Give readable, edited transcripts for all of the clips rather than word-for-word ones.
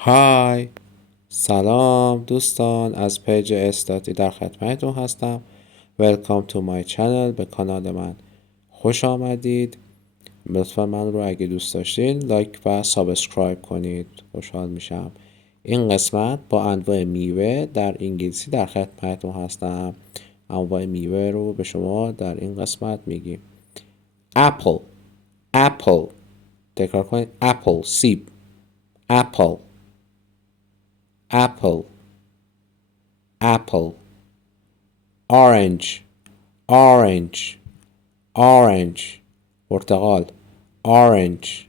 های، سلام دوستان، از پیج استاتی در خدمتتون هستم. Welcome to my channel. به کانال من خوش آمدید. لطفا من رو اگه دوست داشتین لایک و سابسکرایب کنید، خوشحال میشم. این قسمت با انواع میوه در انگلیسی در خدمتتون هستم. انواع میوه رو به شما در این قسمت میگیم. اپل، اپل، تکرار کنید. اپل، سیب. اپل، apple, apple. orange, orange, orange. پرتقال. orange.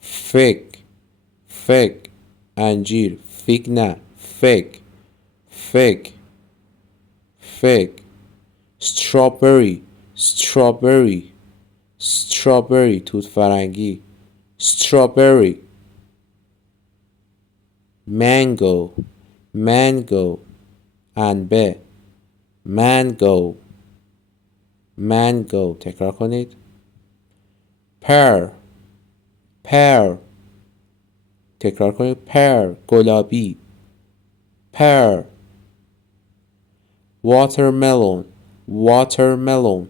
fig, fig. انجیر. fig نه. fig, fig, fig. strawberry, strawberry, strawberry. توت فرنگی. strawberry. mango, mango. انبه. mango, mango. تکرار کنید. pear, pear. تکرار کنید. pear. گلابی. pear. watermelon, watermelon,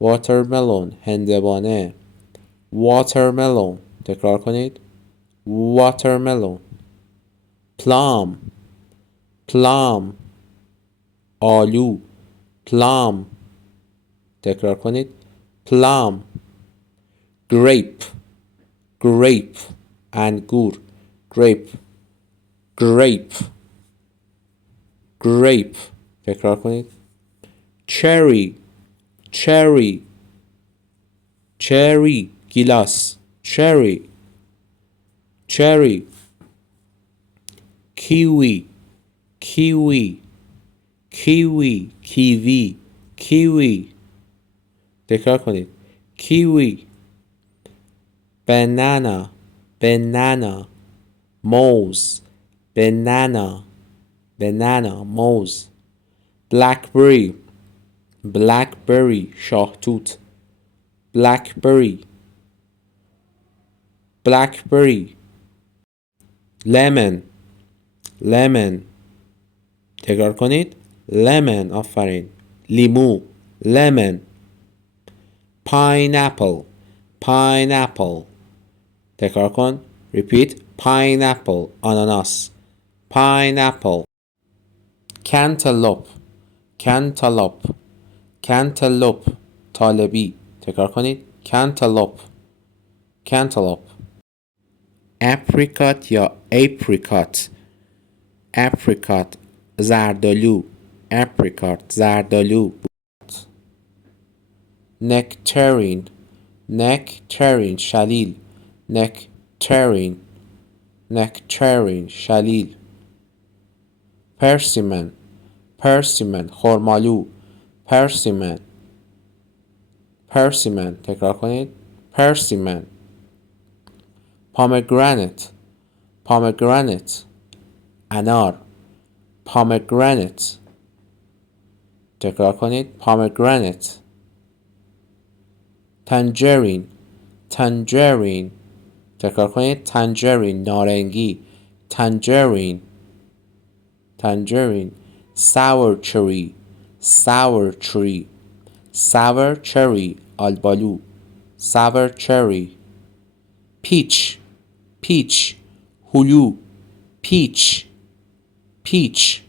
watermelon. هندبانه. watermelon. تکرار کنید. watermelon. plum, plum. آلو. plum. تکرار کنید. plum. grape, grape. انگور. grape, grape, grape. تکرار کنید. cherry, cherry, cherry. گیلاس. cherry, cherry. kiwi, kiwi, kiwi. kiwi, kiwi. تکرار کنید. kiwi. banana, banana. موز. banana, banana. موز. blackberry, blackberry. شاهتوت. blackberry, blackberry. lemon, lemon. تکرار کنید. lemon. آفرین. لیمو. lemon. pineapple, pineapple. تکرار کن. repeat. pineapple. آناناس. pineapple. cantaloupe, cantaloupe, cantaloupe. طالبی. تکرار کنید. cantaloupe, cantaloupe. apricot یا apricot. apricot. زردالو. apricot. زردالو. nectarine, nectarine. شلیل. nectarine, nectarine. شلیل. persimmon, persimmon. خرمالو. persimmon, persimmon. تکرار کنید. persimmon. pomegranate, pomegranate. انار. pomegranate. تکرار کنید. pomegranate. tangerine, tangerine. تکرار کنید. tangerine. نارنگی. tangerine, tangerine. sour cherry, sour cherry, sour cherry. آلبالو. sour cherry. peach, peach. هلو. peach, peach.